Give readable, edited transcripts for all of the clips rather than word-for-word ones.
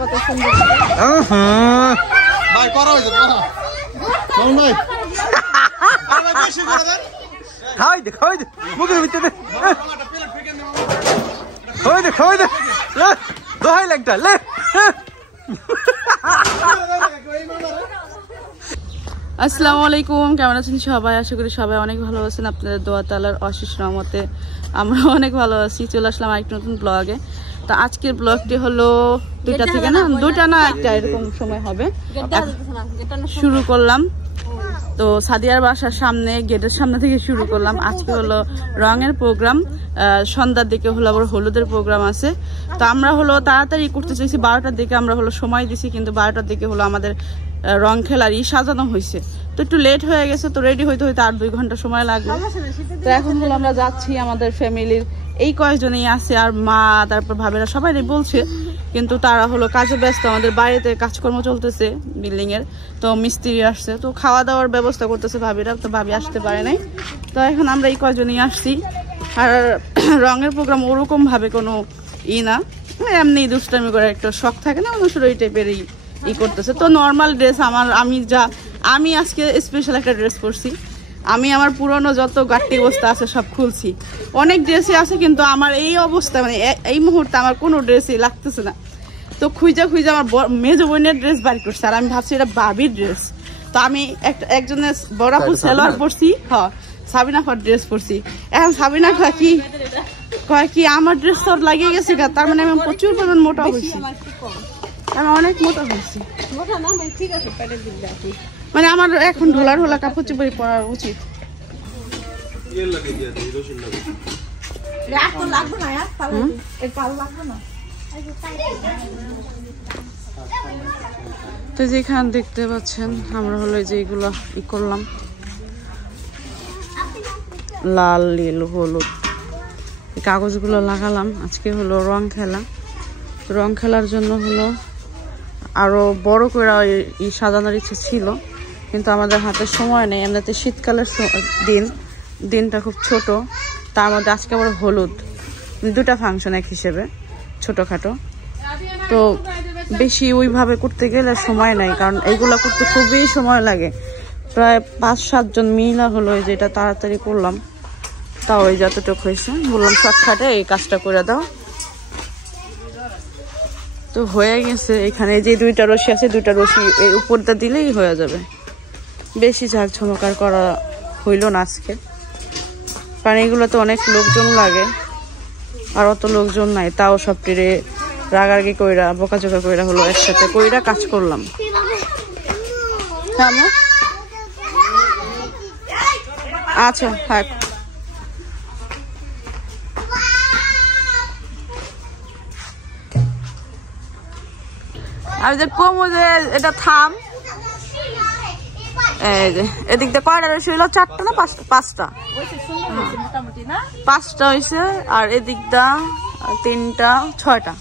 কত সুন্দর ভাই করা হয়েছে চল ভাই আরে বেশি করে দেন খাওয়াই দে মুখের ভিতরে খাওয়াই দে লে দোহাই লাগটা লে আসসালামু আলাইকুম, কেমন আছেন সবাই? আশা করি সবাই অনেক ভালো আছেন। আপনাদের দোয়া তাআলার অশেষ রহমতে আমরা অনেক ভালো আছি। চলে আসলাম আরেকটা নতুন ব্লগে। তো আজকের ব্লগটি হলো দুইটা থেকে না দুইটা না একটা এরকম সময় হবে শুরু করলাম। তো সাদিয়ার বাসার সামনে গেটের সামনে থেকে শুরু করলাম। আজকে হলো রঙের প্রোগ্রাম, সন্ধ্যার দিকে হলো আবার হলুদের প্রোগ্রাম আছে। তো আমরা হলো তাড়াতাড়ি করতে চাইছি, 12টার দিকে আমরা হলো সময় দিছি, কিন্তু 12টার দিকে হলো আমাদের রং খেলার সাজানো হয়েছে। তো একটু লেট হয়ে গেছে, তো রেডি হইতে হইতে আর 2 ঘন্টা সময় লাগলো। তো এখন হলো আমরা যাচ্ছি, আমাদের ফ্যামিলির এই কয়েকজনই আছে, আর মা তারপর ভাবেরা সবাই বলছে, কিন্তু তারা হলো কাজে ব্যস্ত। আমাদের বাড়িতে কাজকর্ম চলতেছে বিল্ডিং এর, তো মিস্ত্রি আসছে, তো খাওয়া দাওয়ার ব্যবস্থা করতেছে ভাবিরা, তো ভাবি আসতে পারে নাই। তো এখন আমরা এই কয়েকজনই আসছি। আর রঙের প্রোগ্রাম ওরকম ভাবে কোনো না, এমনি দুষ্টামি করে একটা শখ থাকে না মানুষের, ওই টাইপেরই করতেছে। তো নর্মাল ড্রেস আমি আজকে স্পেশাল একটা ড্রেস পরছি। আমি আমার পুরনো যত গাট্টি অবস্থা আছে সব খুলছি। অনেক ড্রেসই আছে, কিন্তু আমার এই অবস্থা মানে এই মুহূর্তে আমার কোনো ড্রেসই লাগতেছে না। তো খুঁজে আমার মেজো বোনের ড্রেস বাড়ি করছে, আর আমি ভাবছি এটা বাবির ড্রেস। তো আমি একজনের বড়াপুর সেলোয়ার পরছি, সাবিনা ফর ড্রেস পরছি। এখন সাবিনা কয় কি আমার ড্রেস তোর লাগিয়ে গেছে, তার মানে আমি প্রচুর পরিমাণ মোটা হয়েছি, আমি অনেক মোটা হয়েছি। মানে আমার এখন ঢোলা কাপড় চোপড় পরা উচিত। তো যেখানে দেখতে পাচ্ছেন আমরা হলো যে এইগুলো করলাম, লাল নীল হলুদ এই কাগজগুলো লাগালাম। আজকে হলো রং খেলার জন্য হলো আরো বড় করে সাজানোর ইচ্ছে ছিল, কিন্তু আমাদের হাতে সময় নেই। এমনিতে শীতকালের দিনটা খুব ছোট, তার মধ্যে আজকে আবার হলুদ, 2টা ফাংশন এক হিসেবে ছোটখাটো। তো বেশি ওইভাবে করতে গেলে সময় নাই, কারণ এইগুলা করতে খুবই সময় লাগে। প্রায় 5-7 জন মিলা হলো যেটা তাড়াতাড়ি করলাম, তাও ওই যতটুকু হয়েছে বললাম শর্টকাটে এই কাজটা করে দাও। তো হয়ে গেছে। এখানে যে 2টা রশি আছে, 2টা রশি এই উপরটা দিলেই হয়ে যাবে। বেশি ঝাঁকঝমকার করা হইল না আজকে, কারণ এগুলোতে অনেক লোকজন লাগে, আর অত লোকজন নাই। তাও সব টিরে রাগারাগি কইরা বকাঝকা কইরা হলো একসাথে কইরা কাজ করলাম। আচ্ছা থাক। আমি যে কমু যে এটা থাম, এই যে এদিক দিয়ে কয়টা রয়েছে হইলো? 4টা না 5টা? 5টা হয়েছে, আর এদিকটা 3টা 6টা।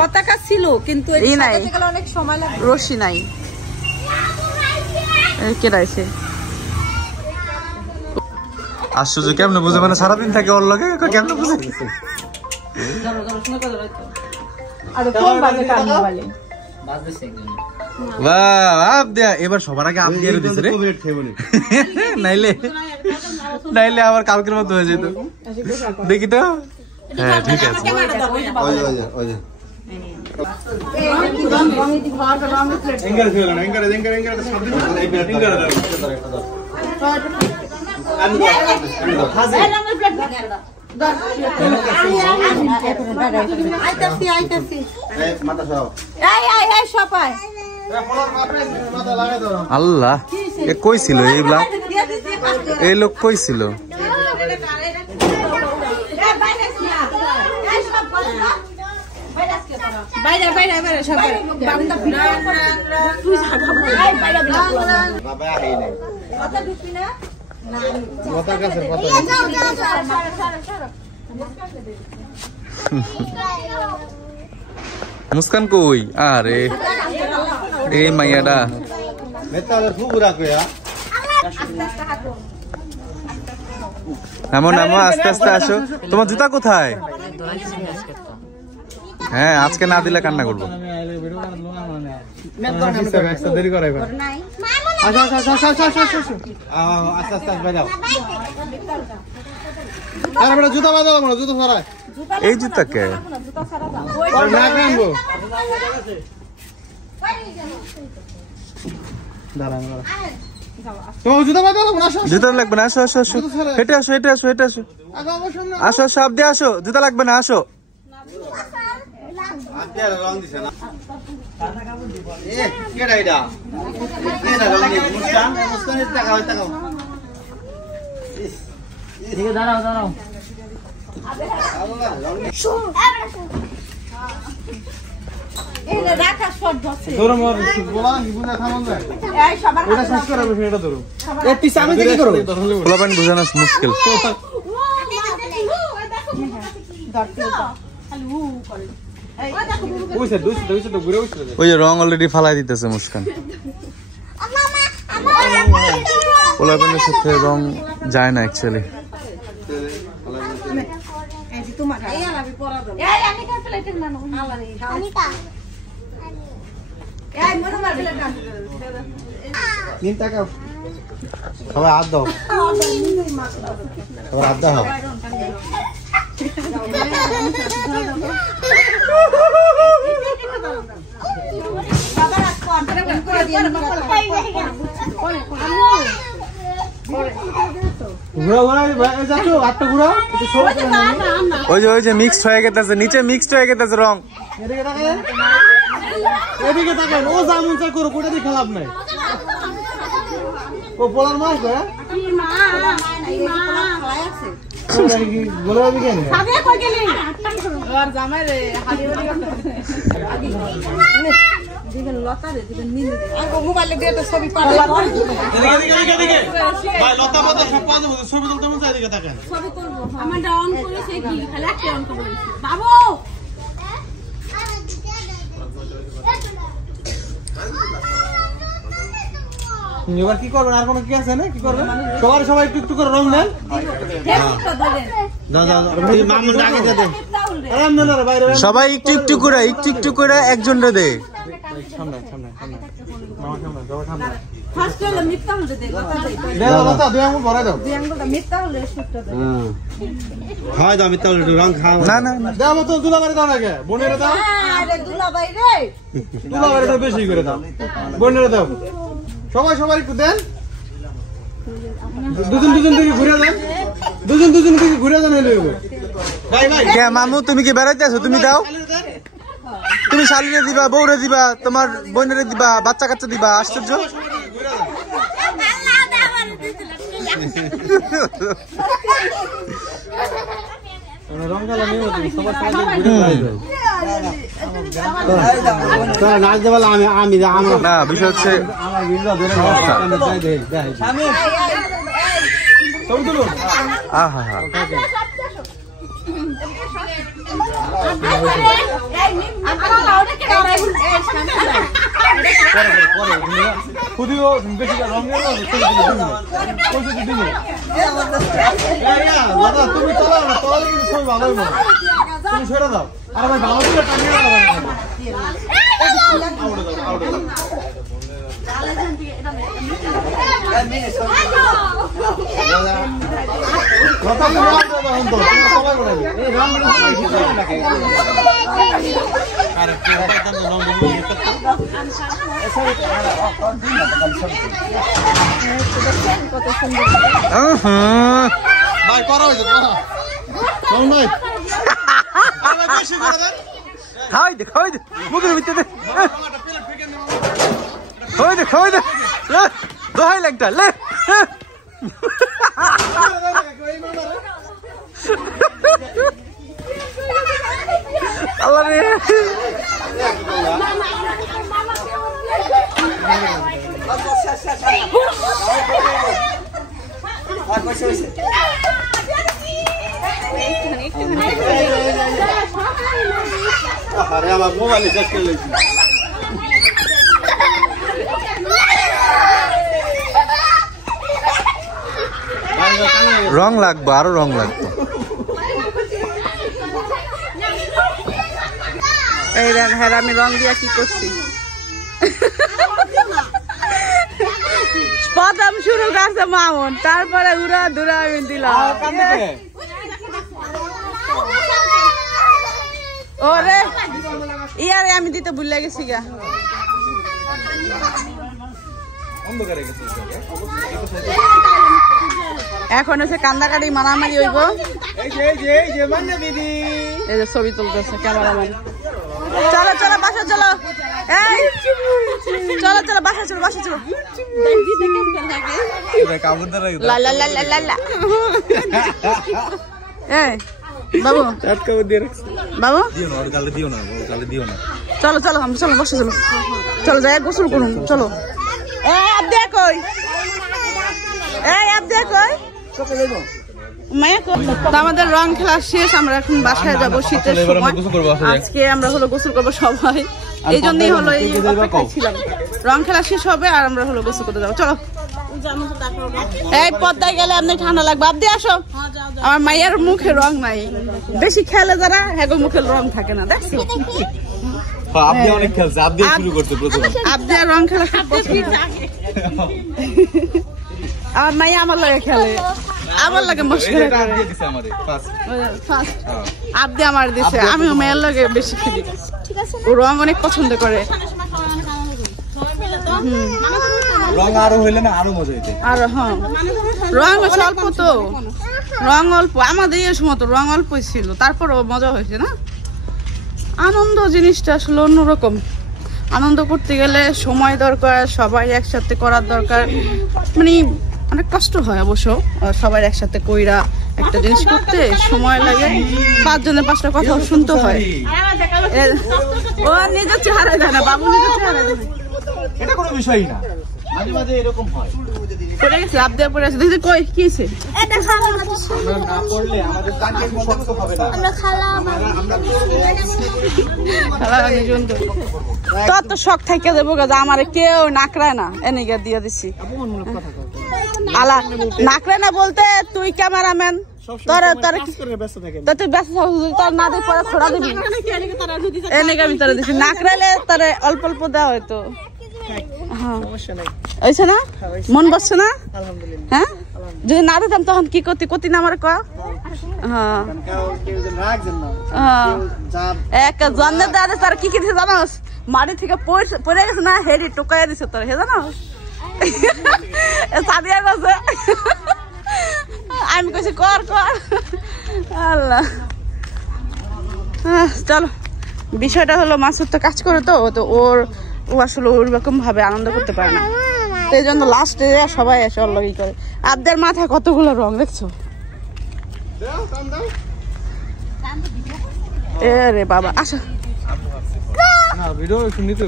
পতাকা ছিল কিন্তু অনেক সময় লাগে, রশি নাই। কেডাইছে আশ্চর্য, কেমনে বুঝে? মানে সারাদিন থাকে ওর লগে, কেমনে বুঝে? এবার সবার আগে আম দিয়ে দিছে রে, নাইলে আবার কালকের মতো হয়ে যেত। দেখি তো, হ্যাঁ ঠিক আছে। আল্লাহ, কই ছিল এইগুলা? এই লোক কই ছিল? মুস্কান কই? আরে এই মাইয়াটা নামো নামো, আস্তে আস্তে আসো। তোমার জুতা কোথায়? হ্যাঁ আজকে না দিলে কান্না করবো। দেরি করে আচ্ছা আচ্ছা আচ্ছা আচ্ছা আচ্ছা আস্তে আস্তে বাজাও। আরে বেটা জুতা বাজাও না, জুতা সরায়। এই জুতা কে না আনবো দাঁড়ান তোমার জুতা বাজাও না। জুতা লাগবে না, আসো আসো আসো, হেঁটে আসো হেঁটে আসো হেঁটে আসো, আসো আসো আপ দিয়ে আসো, জুতা লাগবে না, আসো। দাঁড়াও দাঁড়াও বোঝানো মুশকিল। ওই যে রং অলরেডি ফালাই দিতেছে মুস্কান। পোলাপানের সাথে রং যায় না অ্যাকচুয়ালি। সবাই হাত দাও, সবাই হাত দাও। ওই যে মিক্সড হয়ে গেছে, নিচে মিক্সড হয়ে গেছে রং। এদিকে তাকান, ও যেমন চাই করো, কোটা দিয়ে খেলাপ নাই। ও পোলার মাছ তো এবার কি করবেন? আর কোনো কি আছে না? কি করবেন? সবাই একটু একটু করে রং নেন। সবাই একটু একটু করে একজন দে। না না দাও তো দুলাবাড়ি দাও নাকি বোনেরা দাও, দুলাবাড়িটা বেশি করে দাও, বোনেরা দাও। সবাই একটু দেন, দুজন থেকে ঘুরে যান, দুজন থেকে ঘুরে যান। মামু তুমি কি বেড়াইতে আছো? তুমি দাও, তুমি শালিরে দিবা, বউরে দিবা, তোমার বোনেরে দিবা, বাচ্চা কাচ্চা দিবা। আশ্চর্য। না বিষয় হচ্ছে তুমি চলাও না, চলালে কিন্তু সবাই ভালো হইব। তুমি সরে দাও। আর ভাই ভালো করে টানিয়ে ভাই করা হয়েছে খাওয়াই দে মুখের ভিতরে খাওয়াই দে দোহাই লাগটা লে। আল্লাহ রে আমার মোবাইলে শেষ করে লেছি। রং লাগবে, আরো রং লাগবে। এই হ্যাঁ আমি রং দিয়া কি করছি প্রথম শুরু করছে মামুন, তারপরে উড়া দুরা আমি দিলাম। ওরে ইয়ারে আমি দিতে ভুলে গেছি গা। এখন হচ্ছে কান্দাকাটি মারামারি হইব। এই যে ছবি তুলতেছে ক্যামেরাম্যান। চলো চলো বাসা চলো, এই চলো চলো বাসা চলো, বাসা চলো। লা লা লা লা লা লা। এই বাবু বাবু চলো চলো আমি চলো বসে চলো, চলো যাই গোসল করুন চলো। এই আব্দে কই, এই আব্দে কই মায়া কই। আমাদের রং খেলা শেষ, আমরা এখন বাসায় যাবো শীতের সময়। আজকে আমরা হলো গোসল করবো সবাই, এই জন্যই হলো এই অপেক্ষায় ছিলাম। রং খেলা শেষ হবে আর আমরা হলো গোসল করতে যাবো। চলো এই পদ্মায় গেলে আপনি ঠান্ডা লাগবে। আব্দি আসো, আমার মায়ের মুখে রং নাই, বেশি খেলে যারা হ্যাগো মুখে রং থাকে না, দেখছো? আপনি অনেক খেলছে, আপনি শুরু করতে প্রথমে। আপনি আর রং খেলা আমার মাইয়া আমার লাগে খেলে, আমার লাগে মস্করা করে। আপনি আমার দিছে, আমি মায়ের লাগে বেশি খেলি। ও রং অনেক পছন্দ করে। রং আরো হইলে না আরো মজা হইতে। আর হ্যাঁ রং অল্প তো, রং অল্প, আমাদের এই সময় তো রং অল্পই ছিল, তারপরও মজা হয়েছে না। আনন্দ জিনিসটা আসলে অন্যরকম। আনন্দ করতে গেলে সময় দরকার, সবাই একসাথে করার দরকার। মানে অনেক কষ্ট হয় অবশ্য, সবাই একসাথে কইরা একটা জিনিস করতে সময় লাগে, 5 জনের 5টা কথা শুনতে হয়। ও নিজের চেহারা দেয় না, বাবু নিজের চেহারা দেয় না, এটা কোনো বিষয়ই না, মাঝে মাঝে এরকম হয়। পড়ে গেছে, লাভ দিয়ে পড়ে গেছে, দেখছি কই কি হয়েছে? আমরা না পড়লে আমাদের কাজের শক্ত হবে না। আমরা তোর তো শখ থেকে দেবো গা, আমার কেউ নাকড়ায় না, এনে গিয়ে দিয়ে দিচ্ছি। আলা নাকড়ায় না বলতে তুই ক্যামেরাম্যান, তোর তুই ব্যস্ত তোর না দিয়ে পরে খোড়া দিবি, এনে আমি তোরা দিচ্ছি। নাকড়াইলে তোর অল্প অল্প দেওয়া হয়তো। হয়েছে না? মন বসছে না? হ্যাঁ, যদি না দিতাম তখন কি করতি? করতি না আমার কয়া? হ্যাঁ এক জন্মের দাঁড়ে তার কি কি দিছে জানোস? মাটি থেকে পড়ে গেছে না, হেরি টোকাইয়া দিছে তোর, হে জানোস? সাদিয়া গেছে, আমি কইছি কর কর। আল্লাহ, চলো। বিষয়টা হলো মাসুদ তো কাজ করে, তো ওর ও আসলে ওরকম ভাবে আনন্দ করতে পারে না, সেই জন্য লাস্টে সবাই এসে অল্লগি করে। আবদের মাথায় কতগুলো রং দেখছো? এ রে বাবা, আসো না ভিডিও শুনিতে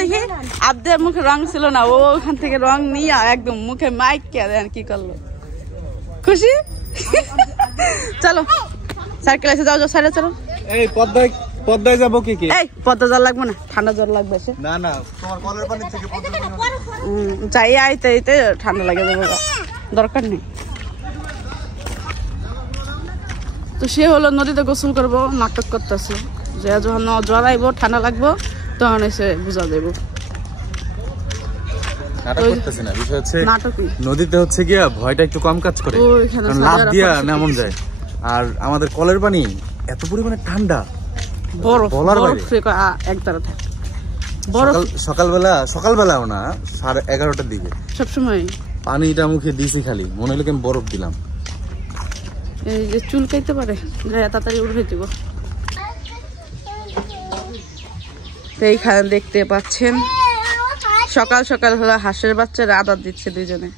দেখি আবদের মুখে রং ছিল না, ও ওখান থেকে রং নিয়ে একদম মুখে মাইক কে দেন কি করলো। খুশি? চলো সার্কেল এসে যাও, যাও সাইডে চলো। এই পদ্মায় যাবো কি? এই পদ্মা জল লাগবে না, ঠান্ডা জল লাগবে। না না, তোমার কলের পানি থেকে যাই আইতে আইতে ঠান্ডা লাগে যাবে, দরকার নেই। তো সে হলো নদীতে গোসল করবো, নাটক করতেছে যে যখন জ্বর আইব ঠান্ডা লাগবো তখন এসে বুঝা দেব। নদীতে হচ্ছে গিয়া ভয়টা একটু কম কাজ করে, লাভ দিয়া নামন যায়। আর আমাদের কলের পানি এত পরিমাণে ঠান্ডা, সকালবেলাও না, 11:30টার দিকে সবসময় পানিটা মুখে দিছি, খালি মনে হলো আমি বরফ দিলাম। এই যে চুল খাইতে পারে, তাড়াতাড়ি উঠে দিব। এইখানে দেখতে পাচ্ছেন সকাল সকাল হলো হাঁসের বাচ্চারা আদর দিচ্ছে দুইজনে।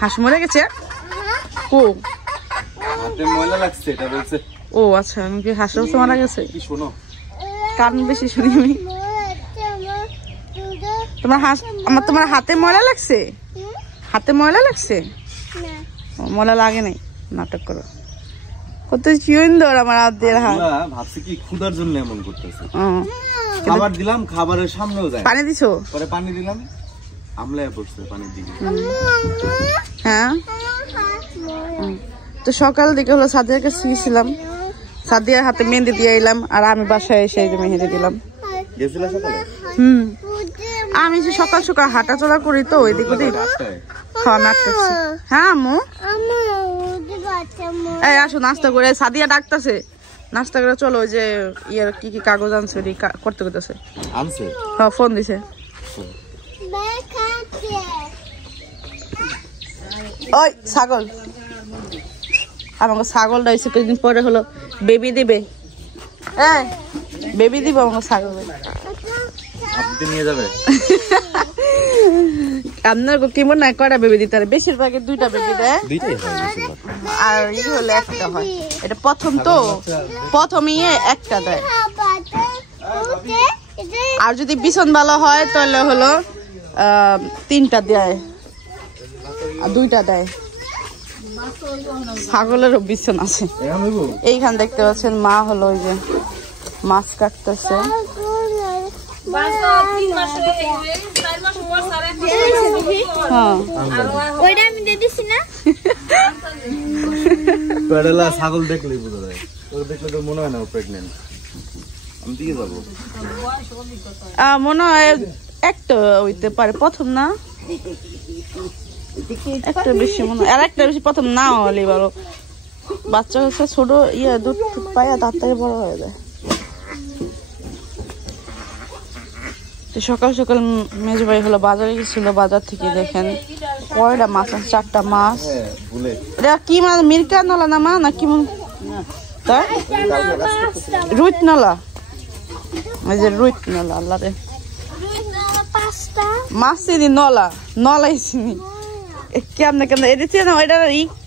হাঁস মরে গেছে? ও ময়লা লাগছে এটা বলছে। ও আচ্ছা, আমি কি হাঁস মারা গেছে? শোনো, কান বেশি শুনি আমি। তোমার হাতে ময়লা লাগছে? হাতে ময়লা লাগছে? ময়লা লাগে নাই, নাটক করো। কত সুন্দর আমার হাত দিয়ে হাত। ভাবছি কি ক্ষুধার জন্য এমন করতেছে। খাবার দিলাম, খাবারের সামনেও যায়। পানি দিছো? পরে পানি দিলাম, আমলায় পড়ছে পানির দিকে। হ্যাঁ তো সকাল দিকে হলো সাদিয়ার কাছে গেছিলাম, সাদিয়ার হাতে মেহেন্দি দিয়ে এলাম, আর আমি বাসায় এসে মেহেন্দি দিলাম। গেছিলা সকালে? আমি যে সকাল সকাল হাঁটা চলা করি তো ওইদিক ওদিক খাওয়া নাড়তেছি। হ্যাঁ আম্মু এই আসো নাস্তা করে, সাদিয়া ডাকতেছে নাস্তা করে চলো। ওই যে ইয়ার কি কি কাগজ আনছে করতে করতেছে, আনছে হ্যাঁ ফোন দিছে। ওই ছাগল, আমাকে ছাগলটা হয়েছে কিছুদিন পরে হলো বেবি দিবে, হ্যাঁ বেবি দিবে আমাকে ছাগল। আপনি নিয়ে যাবে? আপনার কি মনে হয় কয়টা বেবি দিতে পারে? বেশিরভাগে 2টা বেবি দেয়, দুইটাই হয় বেশিরভাগ। আর ই হলে একটা হয়, এটা প্রথম তো প্রথমই একটা দেয়। আর যদি বিছন ভালো হয় তাহলে হলো 3টা দেয় আর 2টা দেয়। ছাগলেরও বিছন আছে। এইখানে দেখতে পাচ্ছেন মা হলো ওই যে মাছ কাটতেছে। ছাগল দেখলেই বোঝা যায়, ওর দেখলে তো মনে হয় না ও প্রেগনেন্ট। আমি দিকে যাবো মনে হয় একটা হইতে পারে, প্রথম না একটা বেশি মনে হয়, আর একটা বেশি প্রথম না হলে বলো। বাচ্চা হচ্ছে ছোট দুধ পায় তাড়াতাড়ি বড় হয়ে যায়। সকাল সকাল মেজো ভাই হলো বাজারে গেছিল, বাজার থেকে দেখেন কয়টা মাছ আছে, 4টা মাছ। এটা কি মাছ? মিরকা নলা না মা, না কি রুইত নলা? ওই যে রুইত নলা, আল্লাহ রে মাছ চিনি, নলা নলাই চিনি কেমনে কেমনে এটা চিনি না। এটা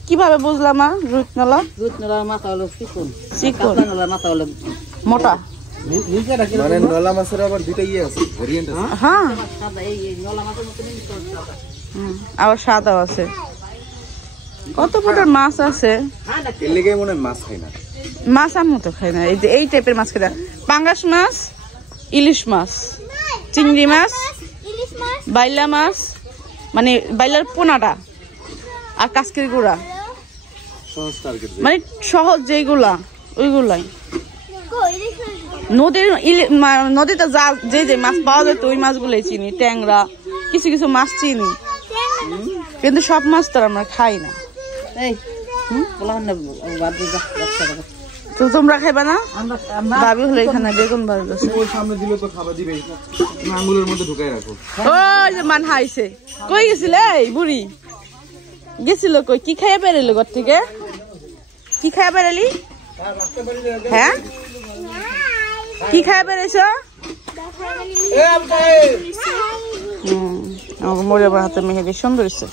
কিভাবে বুঝলাম মা? রুইত নলা, রুইত নলার মাথা হলো চিকন, চিকন নলার মাথা হলো মোটা। মানে নলা মাছের আবার দুইটা আছে, ভেরিয়েন্ট আছে। হ্যাঁ সাদা, এই নলা মাছের মতো আবার সাদাও আছে। কত প্রকার মাছ আছে, এর লেগে মনে হয় মাছ খাই না। মাছ আমি তো খাই না। এই যে এই টাইপের মাছ খেতে, পাঙ্গাস মাছ, ইলিশ মাছ, চিংড়ি মাছ, বাইলা মাছ, মানে বাইলার পোনাটা, আর কাসকির গুড়া, মানে সহজ যেগুলা ওইগুলাই। নদীতে যা যে মাছ পাওয়া যেত ওই মাছগুলোই চিনি, ট্যাংরা, কিছু কিছু মাছ চিনি, কিন্তু সব মাছ তো আমরা খাই না। তো তোমরা খাইবা না? ভাবি হলো এখানে বেগুন বাড়ছে, ওর সামনে দিলে তো খাবার দিবেই, আঙুলের মধ্যে ঢুকাই রাখো। ওই যে মান হাইছে। কই গেছিলে এই বুড়ি? গেছিল কই? কি খাইয়া বেরোলো ঘর থেকে? কি খাইয়া বেরোলি? হ্যাঁ কি খাইয়া বেরোইছ? আমার মরিয়া হাতে মেহেদি সুন্দর হয়েছে।